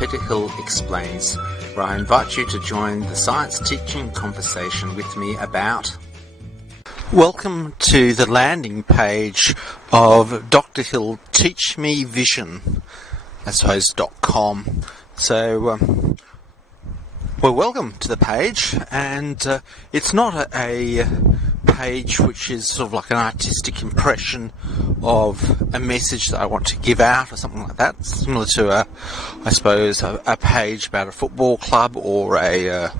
Peter Hill Explains, where I invite you to join the science teaching conversation with me about... Welcome to the landing page of Dr. Hill Teach Me Vision, I suppose.com. So, well, welcome to the page, and it's not a page which is sort of like an artistic impression of a message that I want to give out or something like that, similar to I suppose a page about a football club, or a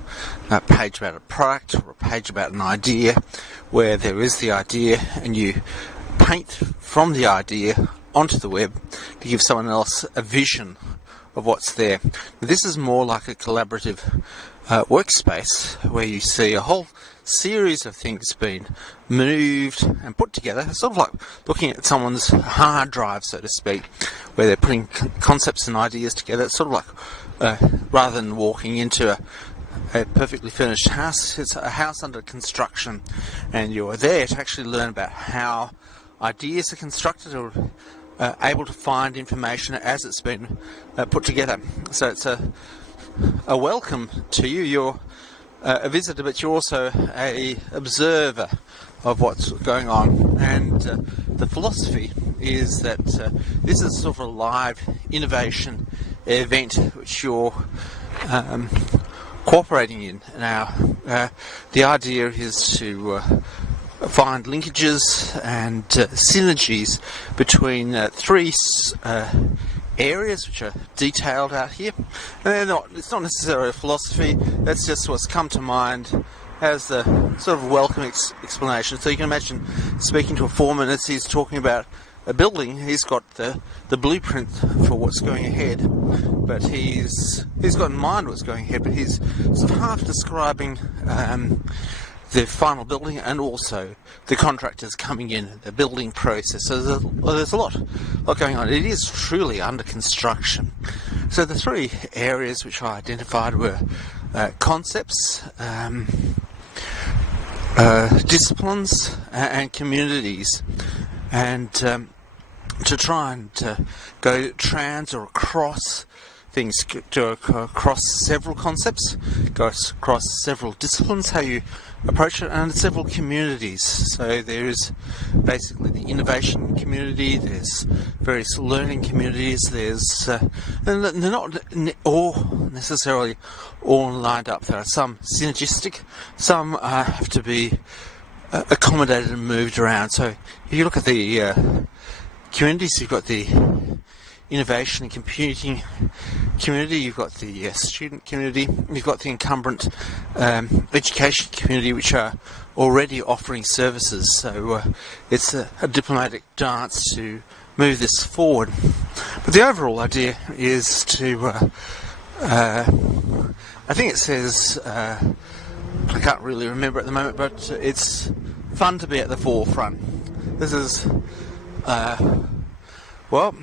page about a product, or a page about an idea, where there is the idea and you paint from the idea onto the web to give someone else a vision of what's there. This is more like a collaborative workspace where you see a whole series of things being moved and put together. It's sort of like looking at someone's hard drive, so to speak, where they're putting concepts and ideas together. It's sort of like, rather than walking into a perfectly finished house, it's a house under construction, and you're there to actually learn about how ideas are constructed, or able to find information as it's been put together. So it's a welcome to you. You're a visitor, but you're also a observer of what's going on. And the philosophy is that this is sort of a live innovation event which you're cooperating in. Now, the idea is to find linkages and synergies between three areas which are detailed out here. And it's not necessarily a philosophy, that's just what's come to mind as a sort of welcome explanation. So you can imagine speaking to a foreman as he's talking about a building. He's got the blueprint for what's going ahead, but he's got in mind what's going ahead, but he's sort of half describing the final building and also the contractors coming in, the building process. So there's a lot going on. It is truly under construction. So the three areas which I identified were concepts, disciplines, and communities. And to try and go trans or across things, to across several concepts, go across several disciplines, how you approach it, and several communities. So there is basically the innovation community, there's various learning communities, there's and they're not all necessarily all lined up. There are some synergistic, some have to be accommodated and moved around. So if you look at the communities, you've got the innovation and computing community, you've got the student community, you've got the incumbent education community, which are already offering services. So it's a diplomatic dance to move this forward. But the overall idea is to, I think it says, I can't really remember at the moment, but it's fun to be at the forefront. This is, well,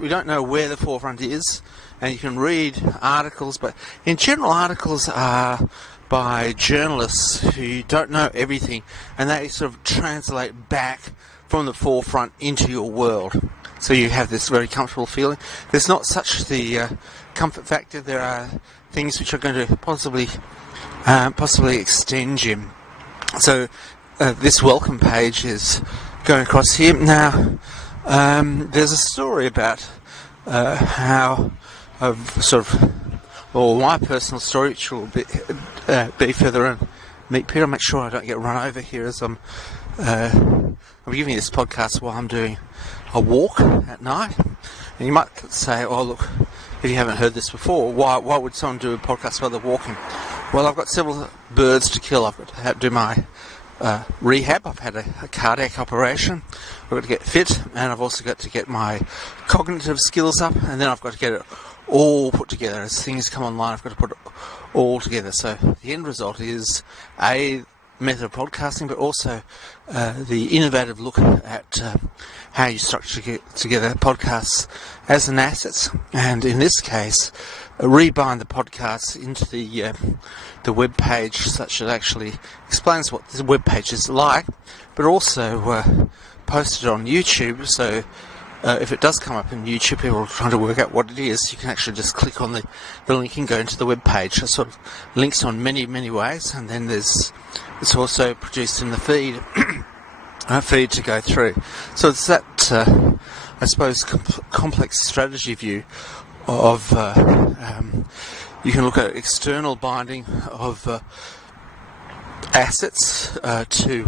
we don't know where the forefront is, and you can read articles, but in general, articles are by journalists who don't know everything, and they sort of translate back from the forefront into your world. So you have this very comfortable feeling. There's not such the comfort factor. There are things which are going to possibly extend you. So this welcome page is going across here. Now, there's a story about how I've sort of, or my personal story, which will be further on. Meet Peter. I'll make sure I don't get run over here as I'm giving you this podcast while I'm doing a walk at night. And you might say, oh look, if you haven't heard this before, why would someone do a podcast while they're walking? Well, I've got several birds to kill. I've got to have to do my rehab. I've had a cardiac operation. I've got to get fit, and I've also got to get my cognitive skills up, and then I've got to get it all put together. As things come online, I've got to put it all together. So the end result is a method of podcasting, but also the innovative look at how you structure together podcasts as an asset, and in this case, rebind the podcasts into the web page, such that it actually explains what the web page is like, but also post it on YouTube, so if it does come up in YouTube, people are trying to work out what it is, you can actually just click on the link and go into the web page. It sort of links on many ways, and then it's also produced in the feed to go through. So it's that, I suppose, complex strategy view of you can look at external binding of assets to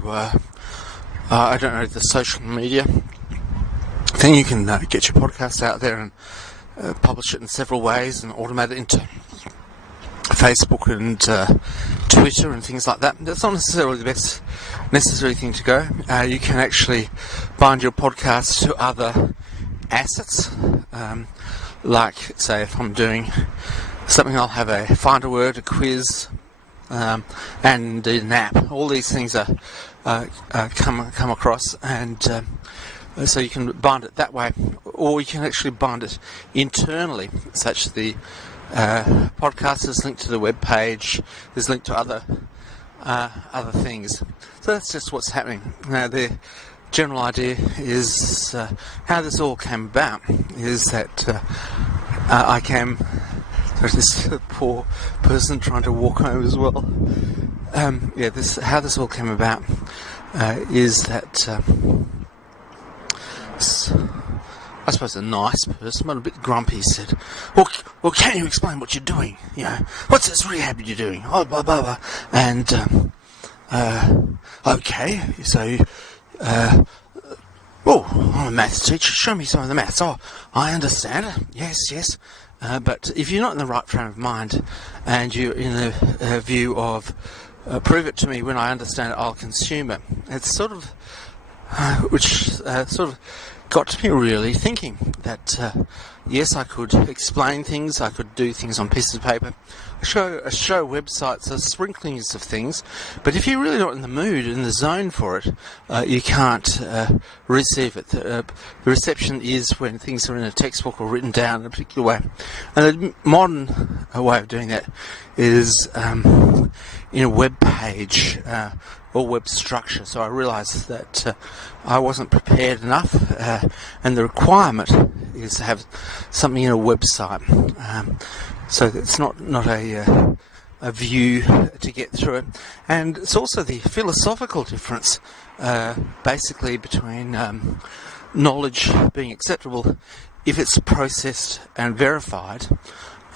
I don't know, the social media. Then you can get your podcast out there and publish it in several ways and automate it into Facebook and Twitter and things like that. That's not necessarily the best necessary thing to go. You can actually bind your podcast to other assets, like, say, if I'm doing something, I'll have a find a word, a quiz, and an app. All these things are come across, and so you can bind it that way, or you can actually bind it internally, such that the podcast is linked to the web page, is linked to other things. So that's just what's happening. Now, the general idea is how this all came about is that I came. So this poor person trying to walk home as well. How this all came about is that I suppose a nice person, but a bit grumpy, said, well, can you explain what you're doing? You know, what's this rehab you're doing? Oh, blah, blah, blah. And, okay, so, I'm a maths teacher, show me some of the maths. Oh, I understand it. Yes. But if you're not in the right frame of mind, and you're in the view of, prove it to me, when I understand it, I'll consume it. It's sort of, which sort of got me really thinking that, yes, I could explain things, I could do things on pieces of paper, show websites, sprinklings of things, but if you're really not in the mood, in the zone for it, you can't receive it. The reception is when things are in a textbook or written down in a particular way. And the modern way of doing that is in a web page or web structure. So I realised that I wasn't prepared enough, and the requirement is to have something in a website. So it's not a view to get through it. And it's also the philosophical difference, basically, between knowledge being acceptable if it's processed and verified,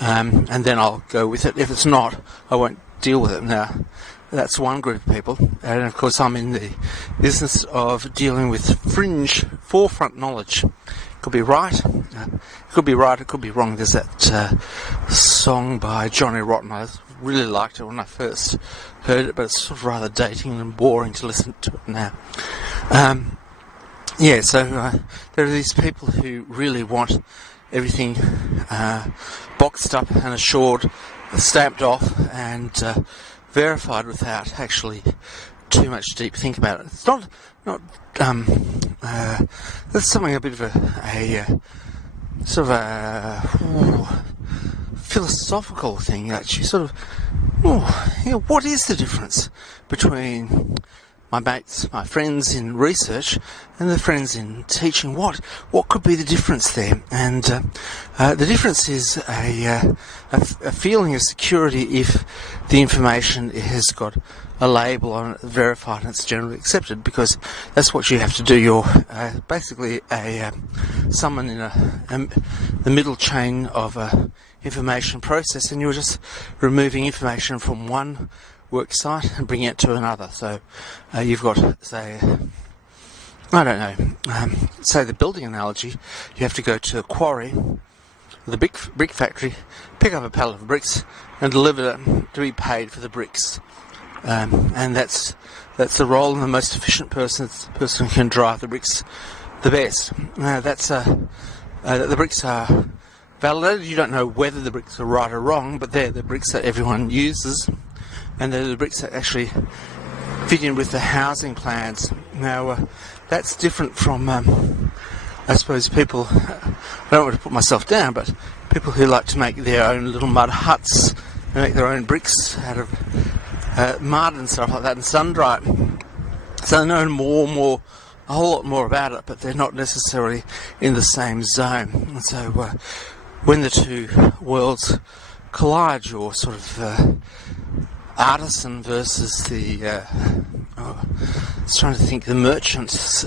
and then I'll go with it. If it's not, I won't deal with it. Now, that's one group of people, and of course I'm in the business of dealing with fringe, forefront knowledge. Could be right, it could be right, it could be wrong. There's that song by Johnny Rotten. I really liked it when I first heard it, but it's sort of rather dating and boring to listen to it now. So there are these people who really want everything boxed up and assured, stamped off, and verified without actually too much deep think about it. It's not that's something a bit of a sort of a philosophical thing, actually. Sort of, what is the difference between my mates, my friends in research, and the friends in teaching? What could be the difference there? And the difference is a feeling of security if the information has got a label on it, verified, and it's generally accepted, because that's what you have to do. You're basically someone in the middle chain of information process, and you're just removing information from one work site and bringing it to another. So you've got, say, I don't know, say the building analogy, you have to go to a quarry, the brick factory, pick up a pallet of bricks and deliver it to be paid for the bricks. And that's the role, and the most efficient person is the person who can drive the bricks the best. The bricks are validated. You don't know whether the bricks are right or wrong, but they're the bricks that everyone uses, and they're the bricks that actually fit in with the housing plans. Now, that's different from, I suppose, people, I don't want to put myself down, but people who like to make their own little mud huts and make their own bricks out of mud and stuff like that, and sun dry it. So they know more a whole lot more about it, but they're not necessarily in the same zone. And so when the two worlds collide, your sort of artisan versus the I was trying to think, the merchants,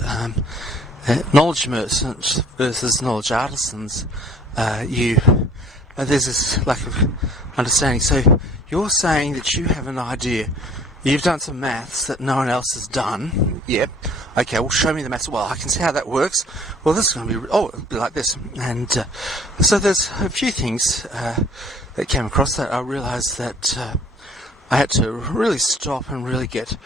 knowledge merchants versus knowledge artisans, there's this lack of understanding. So you're saying that you have an idea, you've done some maths that no one else has done. Yep. Okay, well, show me the maths. Well, I can see how that works. Well, this is going to be, it'll be like this. And so there's a few things that came across that I realised that I had to really stop and really get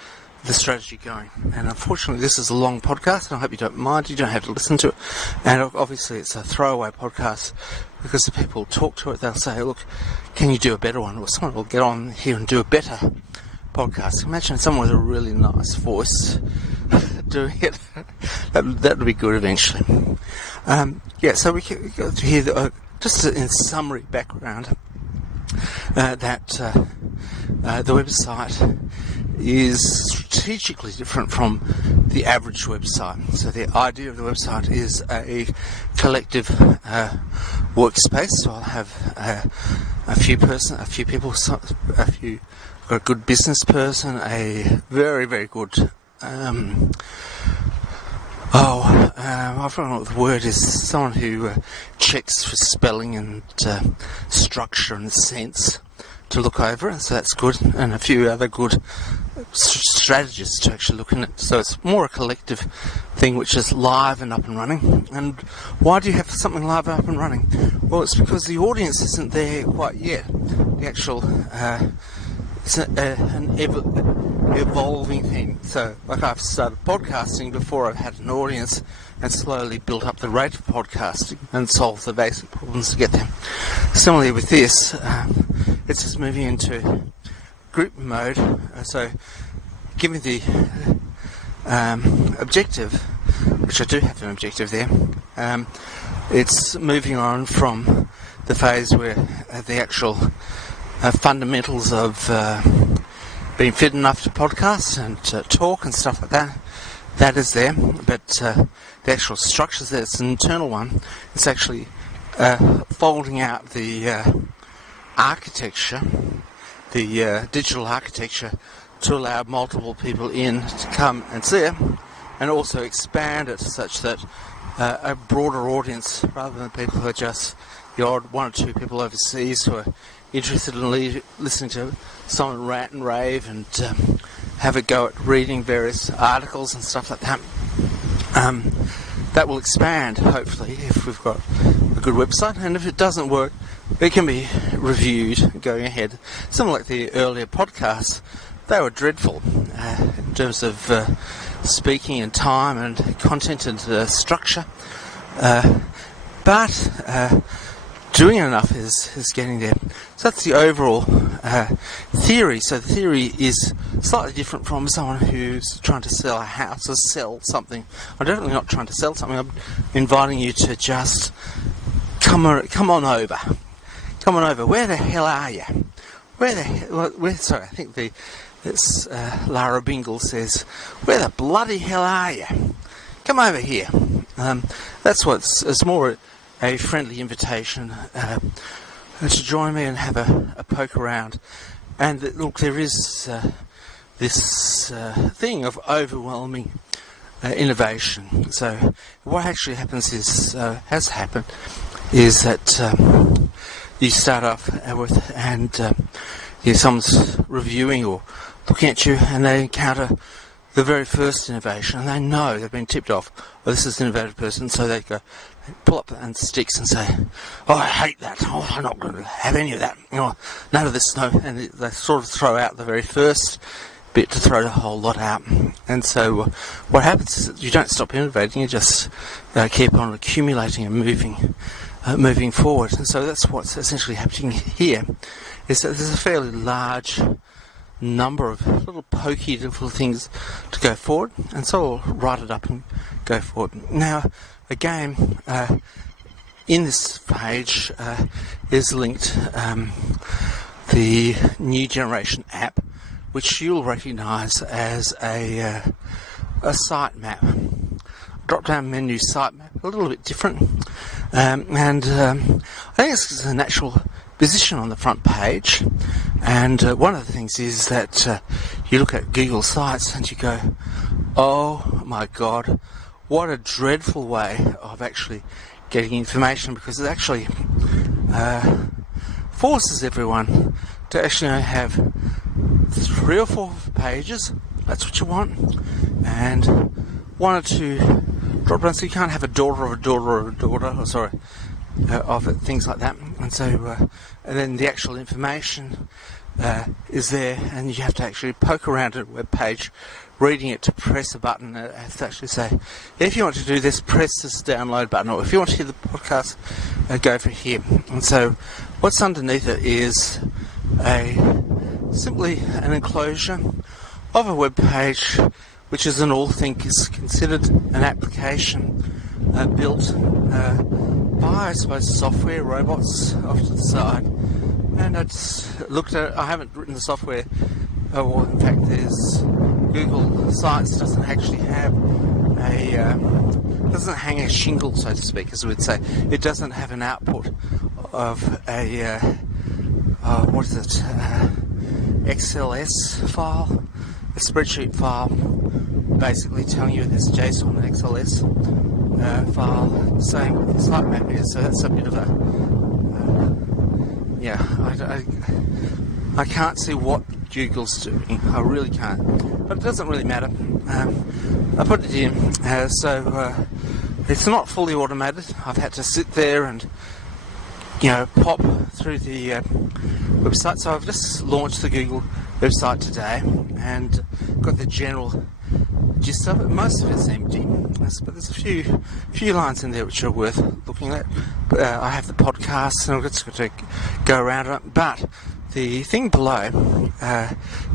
the strategy going. And unfortunately, this is a long podcast, and I hope you don't mind. You don't have to listen to it. And obviously, it's a throwaway podcast because the people talk to it. They'll say, look, can you do a better one? Or someone will get on here and do a better podcast. Imagine someone with a really nice voice doing it. That would be good eventually. So we got to hear, just in summary background, that the website is strategically different from the average website. So the idea of the website is a collective workspace. So I'll have a few people, got a good business person, a very, very good I don't know what the word is, someone who checks for spelling and structure and sense to look over it, so that's good, and a few other good strategists to actually look in it. So it's more a collective thing which is live and up and running. And why do you have something live and up and running? Well, it's because the audience isn't there quite yet. The actual it's an evolving thing. So, like, I've started podcasting before I've had an audience, and slowly built up the rate of podcasting and solved the basic problems to get there. Similarly with this, it's just moving into group mode. So, given the objective, which I do have an objective there, it's moving on from the phase where the actual fundamentals of being fit enough to podcast and talk and stuff like that is there, but the actual structures there, it's an internal one. It's actually folding out the architecture, the digital architecture, to allow multiple people in to come and see it, and also expand it such that a broader audience, rather than people who are just the odd one or two people overseas who are interested in listening to someone rant and rave and have a go at reading various articles and stuff like that. That will expand, hopefully, if we've got a good website, and if it doesn't work, it can be reviewed going ahead. Similar like the earlier podcasts, they were dreadful in terms of speaking and time and content and structure, but doing enough is getting there. So that's the overall theory. So the theory is slightly different from someone who's trying to sell a house or sell something. I'm definitely not trying to sell something. I'm inviting you to just come on over. Come on over. Where the hell are you? Sorry, I think it's Lara Bingle says, where the bloody hell are you? Come over here. That's it's more a friendly invitation to join me and have a poke around. And look, there is this thing of overwhelming innovation. So what actually happens is, has happened, is that you start off with, and someone's reviewing or looking at you, and they encounter the very first innovation, and they know they've been tipped off, oh, this is an innovative person, so they go, pull up and sticks and say, oh, I hate that, oh, I'm not going to have any of that, oh, none of this, no, and they sort of throw out the very first bit to throw the whole lot out. And so what happens is that you don't stop innovating, you just keep on accumulating and moving forward. And so that's what's essentially happening here, is that there's a fairly large number of little pokey little things to go forward, and so I'll write it up and go forward. Now, again, in this page is linked the New Generation app, which you'll recognise as a sitemap. drop-down menu sitemap a little bit different, and I think it's a natural position on the front page. And one of the things is that you look at Google Sites and you go, oh my God, what a dreadful way of actually getting information, because it actually forces everyone to actually have 3 or 4 pages. That's what you want, and 1 or 2 drop downs. So you can't have a daughter of a daughter of a daughter, of it, things like that. And so, and then the actual information is there, and you have to actually poke around at a web page, reading it to press a button. It has to actually say, if you want to do this, press this download button, or if you want to hear the podcast, go for here. And so, what's underneath it is simply an enclosure of a web page, which is in all things considered an application built by, I suppose, software robots off to the side. And I just looked at it. I haven't written the software. Well, in fact, there's Google Sites doesn't actually have doesn't hang a shingle, so to speak, as we would say. It doesn't have an output of a what is it? XLS file, a spreadsheet file, basically telling you this JSON and XLS file saying what the sitemap is. So that's a bit of a I can't see what Google's doing. I really can't, but it doesn't really matter. I put it in, so it's not fully automated. I've had to sit there and pop through the website. So I've just launched the Google website today and got the general gist of it. Most of it's empty, but there's a few lines in there which are worth looking at. I have the podcast, and I'm just going to go around it. But the thing below,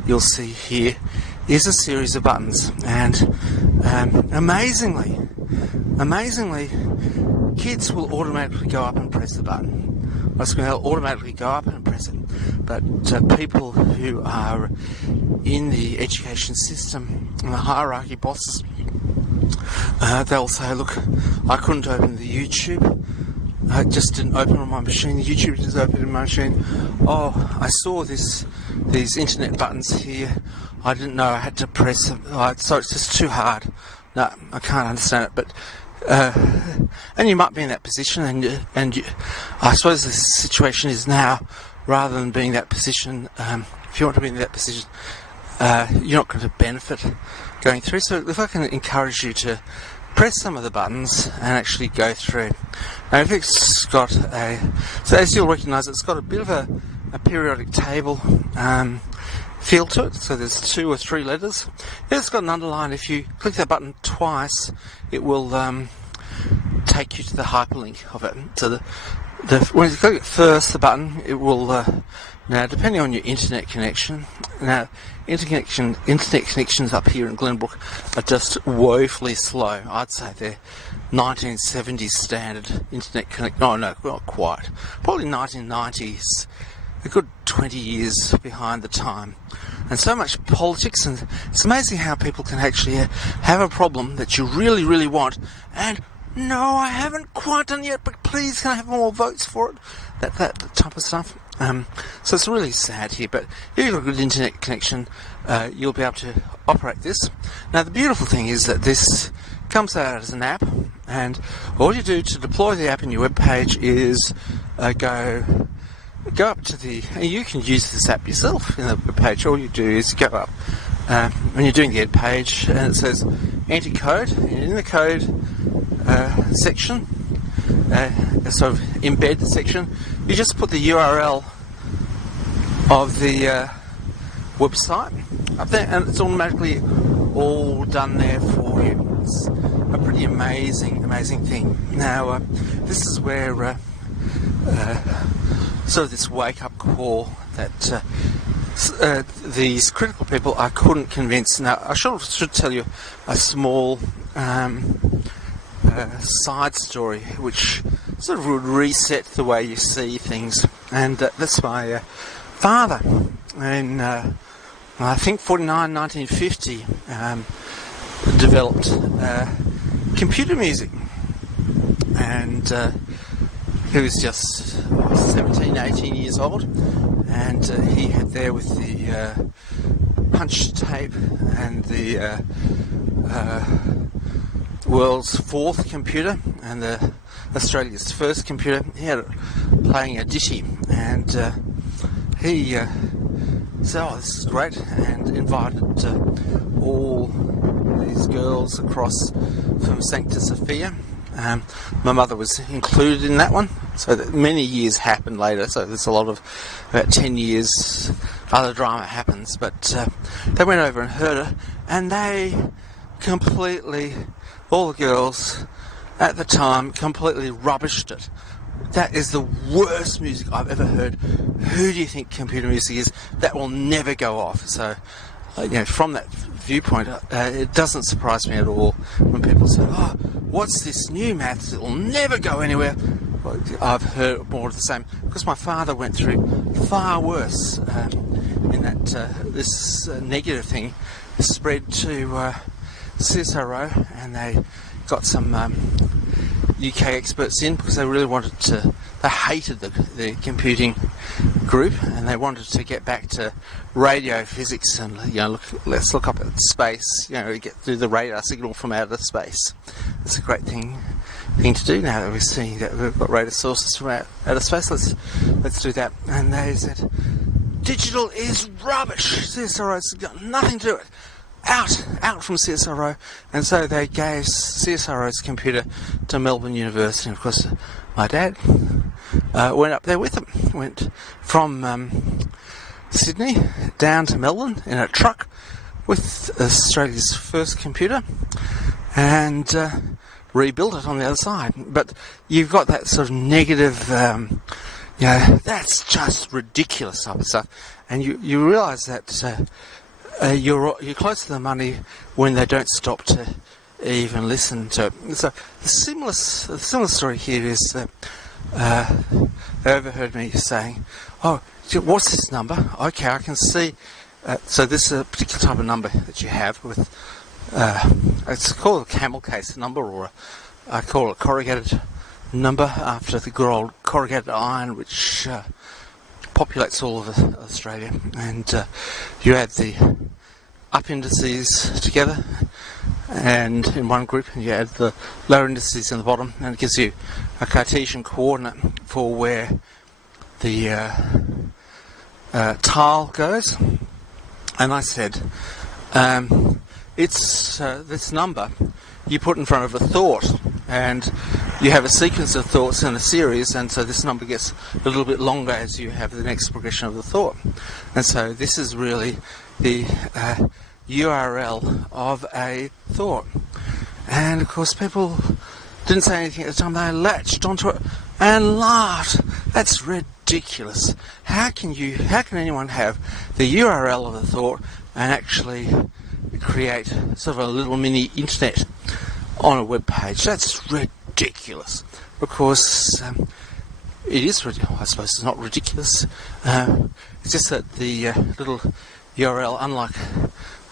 you'll see here, is a series of buttons, and amazingly, kids will automatically go up and press the button. They'll automatically go up and press it. But people who are in the education system, and the hierarchy bosses, they'll say, look, I couldn't open the YouTube. I just didn't open on my machine. The YouTube just opened on my machine. Oh, I saw these internet buttons here. I didn't know I had to press them. So it's just too hard. No, I can't understand it. But and you might be in that position, and I suppose the situation is now, rather than being that position, if you want to be in that position, you're not going to benefit going through. So if I can encourage you to press some of the buttons and actually go through. Now, if it's got so as you'll recognise, it's got a bit of a periodic table feel to it. So there's 2 or 3 letters. It's got an underline. If you click that button twice, it will take you to the hyperlink of it. So when you click it first, the button, it will now, depending on your internet connection. Now, internet connections up here in Glenbrook are just woefully slow. I'd say they're 1970s standard internet connect. No, not quite. Probably 1990s. A good 20 years behind the time. And so much politics, and it's amazing how people can actually have a problem that you really, really want, and no, I haven't quite done yet, but please can I have more votes for it? That type of stuff. So it's really sad here, but if you've got a good internet connection, you'll be able to operate this. Now, the beautiful thing is that this comes out as an app, and all you do to deploy the app in your web page is go up to and you can use this app yourself in the web page. All you do is go up when you're doing the ed page, and it says enter code, and in the code section, sort of embed section, you just put the URL of the website up there, and it's automatically all done there for you. It's a pretty amazing thing. Now, this is where sort of this wake-up call that these critical people I couldn't convince. Now, I should tell you a small side story which sort of would reset the way you see things, and that's my father. In I think 1950, developed computer music. And he was just 17, 18 years old, and he had there with the punch tape and the world's fourth computer and the Australia's first computer. He had it playing a ditty, and he said, "Oh, this is great," and invited all these girls across from Sancta Sophia. My mother was included in that one, so that many years happened later, so there's a lot of, about 10 years other drama happens, but they went over and heard it, and they completely, all the girls at the time, completely rubbished it. That is the worst music I've ever heard. Who do you think computer music is? That will never go off. So, from that viewpoint, it doesn't surprise me at all when people say, "Oh, what's this new maths? It will never go anywhere." Well, I've heard more of the same, because my father went through far worse in that this negative thing spread to CSIRO, and they got some UK experts in because they really wanted to. They hated the computing group, and they wanted to get back to radio physics and let's look up at space. Get through the radar signal from outer space. It's a great thing to do now that we're seeing that we've got radar sources from outer space. Let's do that. And they said, digital is rubbish. CSIRO's got nothing to do with it. Out from CSIRO, and so they gave CSIRO's computer to Melbourne University. And of course, my dad went up there with them. Went from Sydney down to Melbourne in a truck with Australia's first computer, and rebuilt it on the other side. But you've got that sort of negative, that's just ridiculous type of stuff, and you realise that. You're close to the money when they don't stop to even listen to it. So the similar story here is that they overheard me saying, "Oh, what's this number? Okay, I can see." So this is a particular type of number that you have with. It's called a camel case number, or I call it a corrugated number after the good old corrugated iron, which populates all of Australia, and you add the up indices together and in one group, and you add the lower indices in the bottom, and it gives you a Cartesian coordinate for where the tile goes. And I said, it's this number you put in front of a thought, and you have a sequence of thoughts in a series, and so this number gets a little bit longer as you have the next progression of the thought. And so this is really the URL of a thought. And of course people didn't say anything at the time. They latched onto it and laughed. That's ridiculous. How can anyone have the URL of a thought and actually create sort of a little mini internet on a web page? That's ridiculous. Of course, it is ridiculous. I suppose it's not ridiculous. It's just that the little URL, unlike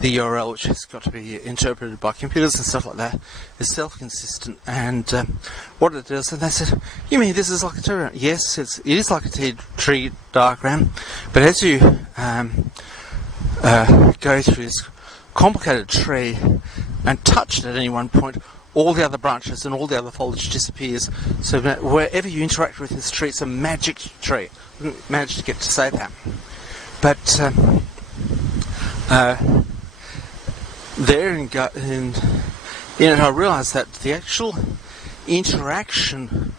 the URL which has got to be interpreted by computers and stuff like that, is self-consistent. And what it does, and they said, "You mean this is like a tree diagram?" Yes, it is like a tree diagram, but as you go through this complicated tree and touch it at any one point, all the other branches and all the other foliage disappears. So wherever you interact with this tree, it's a magic tree. I didn't manage to get to say that. But there in it, I realised that the actual interaction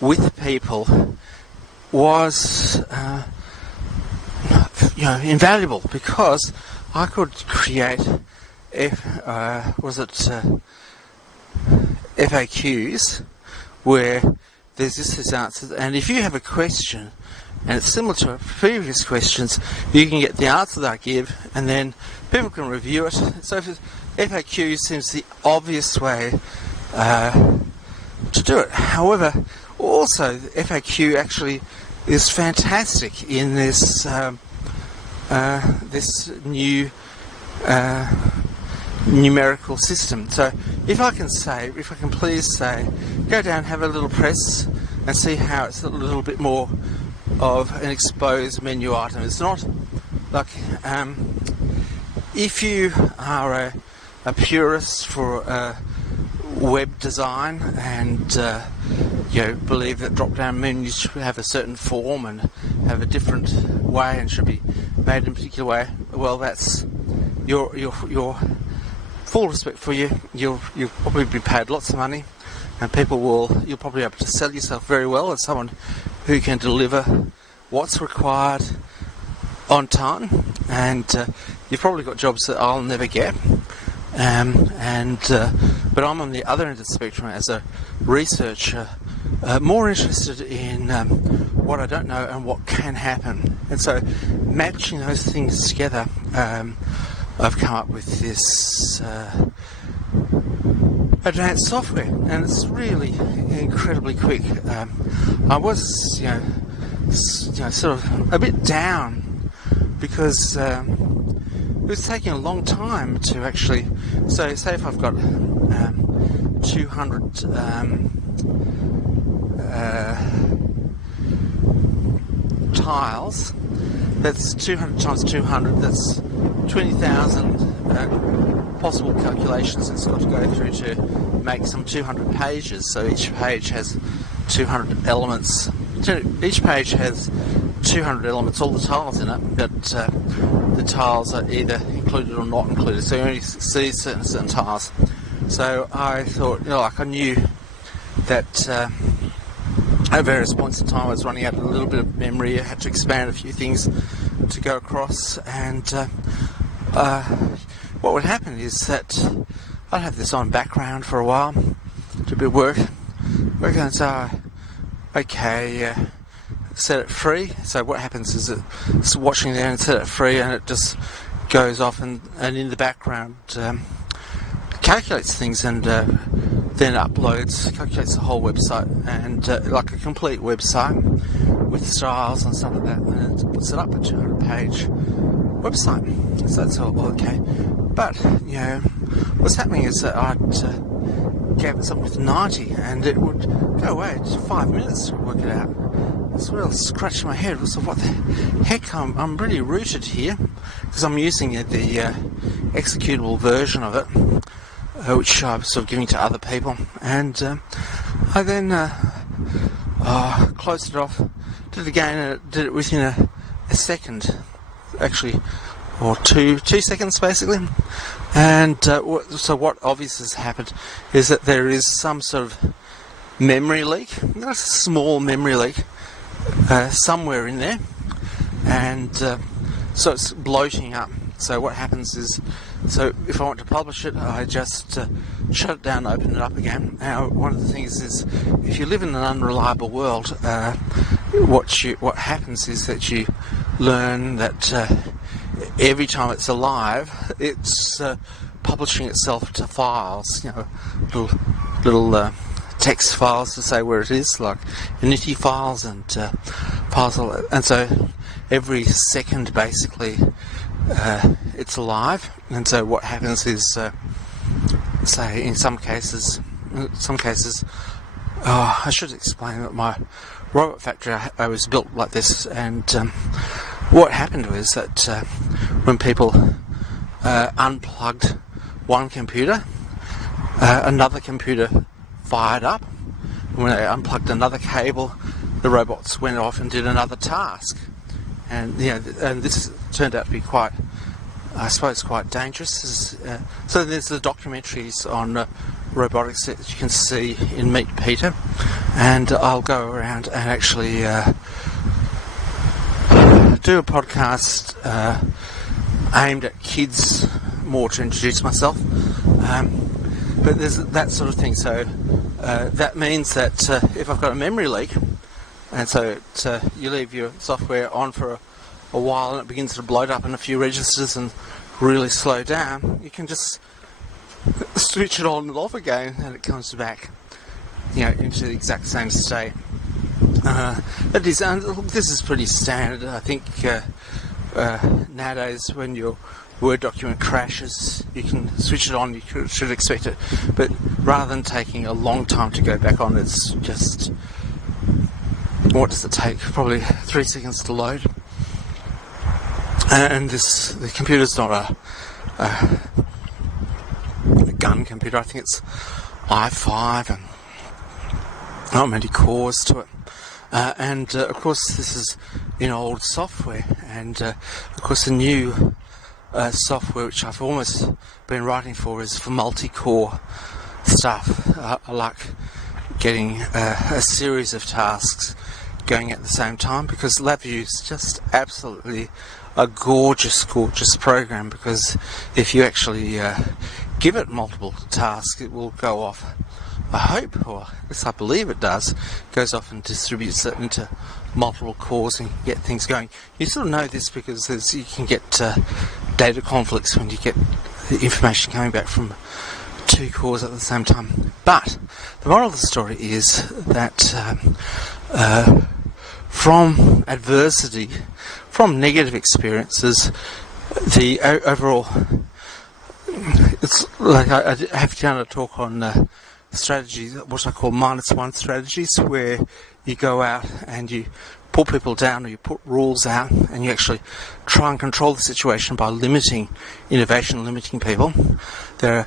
with people was invaluable, because I could create FAQs where there's this answers, and if you have a question and it's similar to previous questions, you can get the answer that I give, and then people can review it. So FAQ seems the obvious way to do it. However, also FAQ actually is fantastic in this this new numerical system. So if I can please say, go down, have a little press and see how it's a little bit more of an exposed menu item. It's not like if you are a purist for web design and you believe that drop-down menus should have a certain form and have a different way and should be made in a particular way, well, that's your full respect for you. You'll probably be paid lots of money, and you'll probably be able to sell yourself very well as someone who can deliver what's required on time, and you've probably got jobs that I'll never get. But I'm on the other end of the spectrum as a researcher, more interested in what I don't know and what can happen. And so matching those things together, I've come up with this advanced software, and it's really incredibly quick. I was, sort of a bit down because it was taking a long time to actually. So, say if I've got 200 tiles, that's 200 times 200. That's 20,000 possible calculations it's got to go through to make some 200 pages. So each page has 200 elements. Each page has 200 elements, all the tiles in it, but the tiles are either included or not included, so you only see certain tiles. So I thought, I knew that at various points in time I was running out of a little bit of memory. I had to expand a few things to go across, and what would happen is that I'd have this on background for a while, do a bit of work, and so set it free. So what happens is it's watching there and set it free, and it just goes off and in the background calculates things and then calculates the whole website, and like a complete website with styles and stuff like that, and it puts it up a 200-page website. So that's all okay. But what's happening is that I'd gave it something with 90, and it would go away. It took 5 minutes to work it out. It's real scratching my head. So what the heck? I'm really rooted here because I'm using the executable version of it, which I'm sort of giving to other people, and I then closed it off, did it again, and it did it within a second, actually, or two seconds basically. And so what obviously has happened is that there is some sort of memory leak, a small memory leak somewhere in there, and so it's bloating up. So what happens is, so if I want to publish it, I just shut it down, open it up again. Now, one of the things is, if you live in an unreliable world, what happens is that you learn that every time it's alive, it's publishing itself to files, little text files to say where it is, like Unity files and files, and so every second basically it's alive. And so what happens is, say in some cases, I should explain that my robot factory I was built like this, and what happened was that when people unplugged one computer, another computer fired up. When they unplugged another cable, the robots went off and did another task. And and this turned out to be quite dangerous. So there's the documentaries on robotics that you can see in Meet Peter, and I'll go around and actually do a podcast aimed at kids, more to introduce myself. But there's that sort of thing. So that means that if I've got a memory leak, and so you leave your software on for a while and it begins to bloat up in a few registers and really slow down, you can just switch it on and off again, and it comes back, into the exact same state. This is pretty standard, I think. Nowadays, when you're Word document crashes, you can switch it on, you should expect it. But rather than taking a long time to go back on, it's just, what does it take? Probably 3 seconds to load. And the computer's not a gun computer. I think it's i5 and not many cores to it. And of course this is in old software, and of course the new software which I've almost been writing for is for multi-core stuff. I like getting a series of tasks going at the same time, because LabVIEW is just absolutely a gorgeous program, because if you actually give it multiple tasks, it will go off, I hope, or at least I believe it does, goes off and distributes it into multiple cores and get things going. You sort of know this because you can get data conflicts when you get the information coming back from 2 cores at the same time. But the moral of the story is that from adversity, from negative experiences, the overall, it's like I have done a talk on strategies, what I call -1 strategies, where you go out and you pull people down, or you put rules out, and you actually try and control the situation by limiting innovation, limiting people. There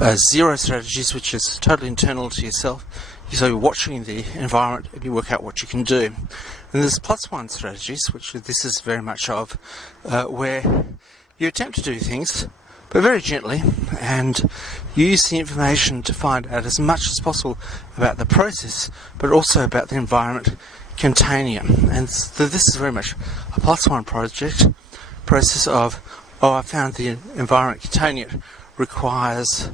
are 0 strategies, which is totally internal to yourself. So you're watching the environment and you work out what you can do. And there's +1 strategies, which this is very much of, where you attempt to do things, but very gently, and use the information to find out as much as possible about the process, but also about the environment containing it. And so this is very much a +1 process of, I found the environment containing it requires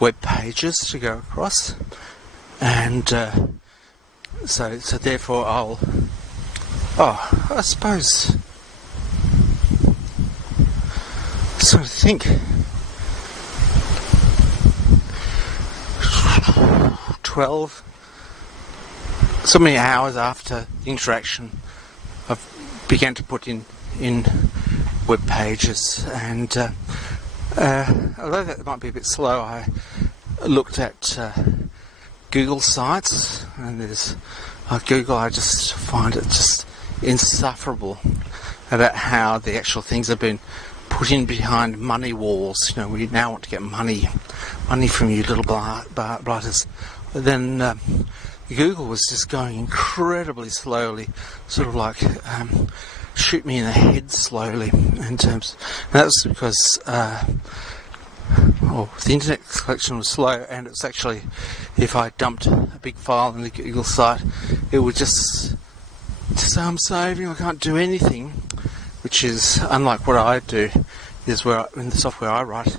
web pages to go across, and so therefore I suppose, so I think 12, so many hours after the interaction, I began to put in web pages, and although that might be a bit slow, I looked at Google sites, and there's Google, I just find it just insufferable about how the actual things have been put in behind money walls. You know, we now want to get money from you little blighters. Then Google was just going incredibly slowly, sort of like shoot me in the head slowly in terms, and that was because the internet collection was slow, and it's actually, if I dumped a big file in the Google site, it would just say I'm saving, I can't do anything, which is unlike what I do, is where in the software I write,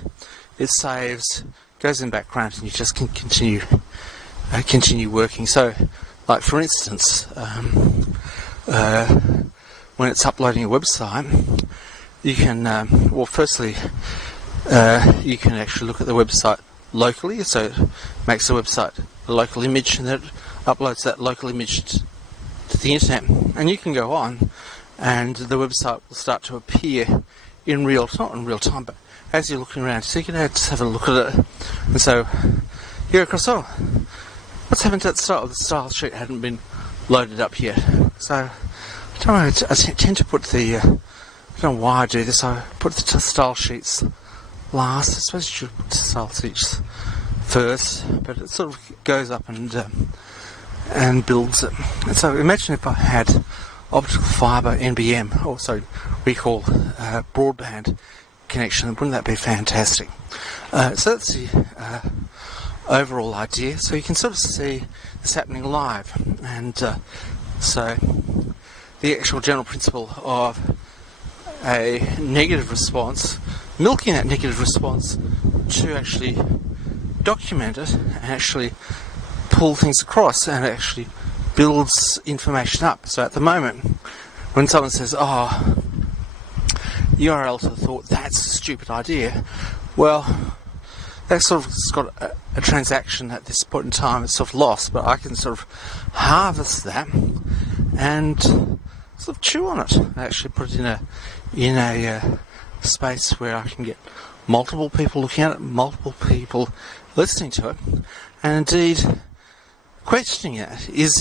it saves, goes in the background, and you just can continue working. So, like for instance, when it's uploading a website, you can, firstly, you can actually look at the website locally, so it makes the website a local image, and then it uploads that local image to the internet. And you can go on, and the website will start to appear in not in real time, but as you're looking around, so you can just have a look at it. And so, here across, what's happened to that style? The style sheet hadn't been loaded up yet. So, I don't know, I tend to put I don't know why I do this, I put the style sheets last. I suppose you should put the style sheets first, but it sort of goes up and builds it. And so imagine if I had optical fibre NBM, also we call broadband connection. Wouldn't that be fantastic? So that's the overall idea. So you can sort of see this happening live, and so the actual general principle of a negative response, milking that negative response to actually document it and actually pull things across, and it actually builds information up. So at the moment, when someone says, URL to the thought, that's a stupid idea, well, that's sort of got a transaction at this point in time, it's sort of lost, but I can sort of harvest that and sort of chew on it. I actually put it in a space where I can get multiple people looking at it, multiple people listening to it, and indeed questioning it. Is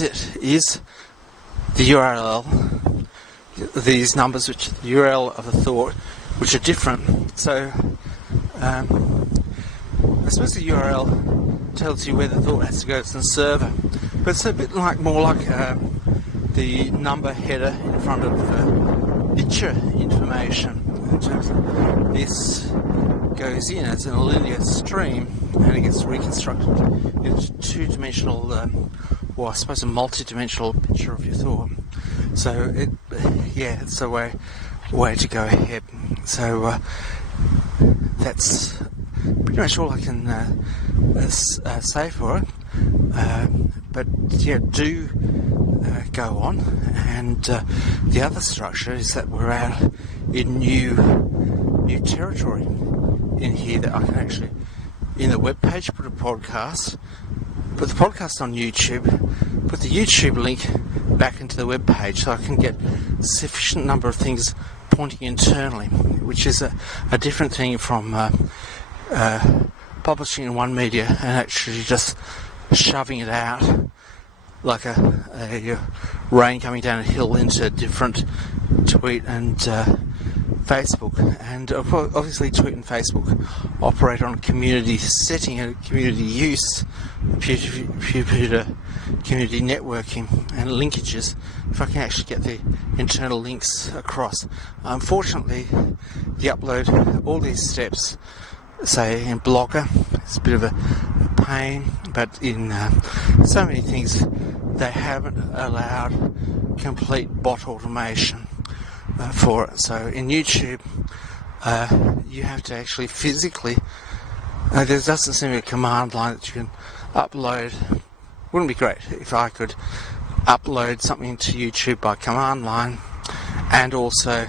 the URL, these numbers, which the URL of a thought, which are different? So I suppose the URL tells you where the thought has to go to the server, but it's a bit more like the number header in front of picture information. In terms of this goes in as in a linear stream and it gets reconstructed into two-dimensional, or I suppose a multi-dimensional picture of your thought. So it's a way to go ahead. So that's pretty much all I can say for it. But yeah, do go on. And the other structure is that we're out in new territory in here, that I can actually, in the web page, put the podcast on YouTube, put the YouTube link back into the web page, so I can get a sufficient number of things pointing internally, which is a different thing from publishing in one media and actually just shoving it out like a rain coming down a hill into different tweet and Facebook. And obviously Tweet and Facebook operate on a community setting and community use, community networking and linkages, if I can actually get the internal links across. Unfortunately, you upload all these steps, say in Blogger, it's a bit of a pain, but in so many things they haven't allowed complete bot automation for it. So in YouTube, you have to actually physically, there doesn't seem to be a command line that you can upload. Wouldn't it be great if I could upload something to YouTube by command line and also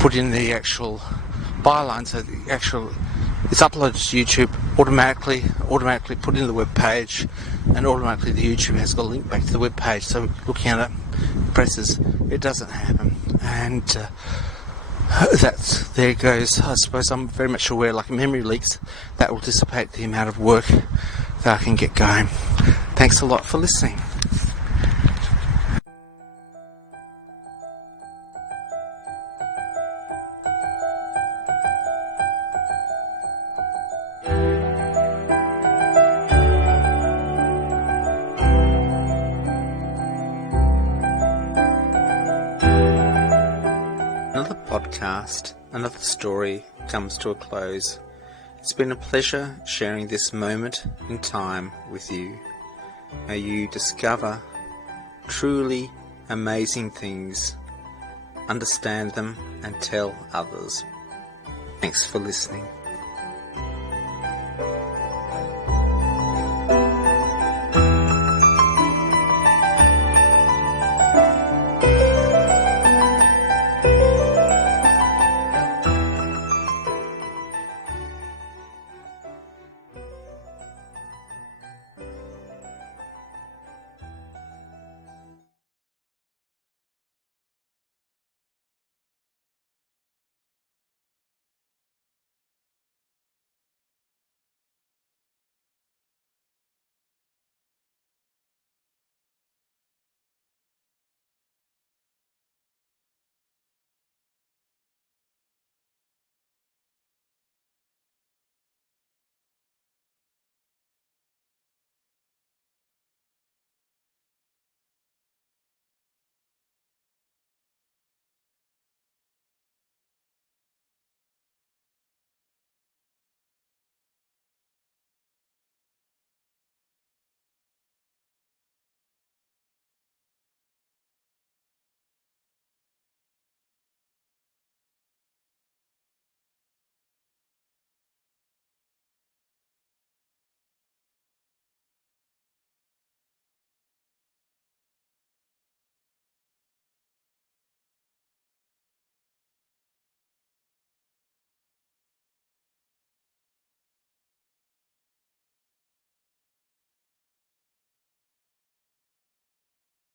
put in the actual byline, so it's uploaded to YouTube automatically put in the web page, and automatically the YouTube has got a link back to the web page. So looking at it, presses, it doesn't happen, and there goes. I suppose I'm very much aware, like memory leaks, that will dissipate the amount of work that I can get going. Thanks a lot for listening. Another podcast, another story comes to a close. It's been a pleasure sharing this moment in time with you. May you discover truly amazing things, understand them, and tell others. Thanks for listening.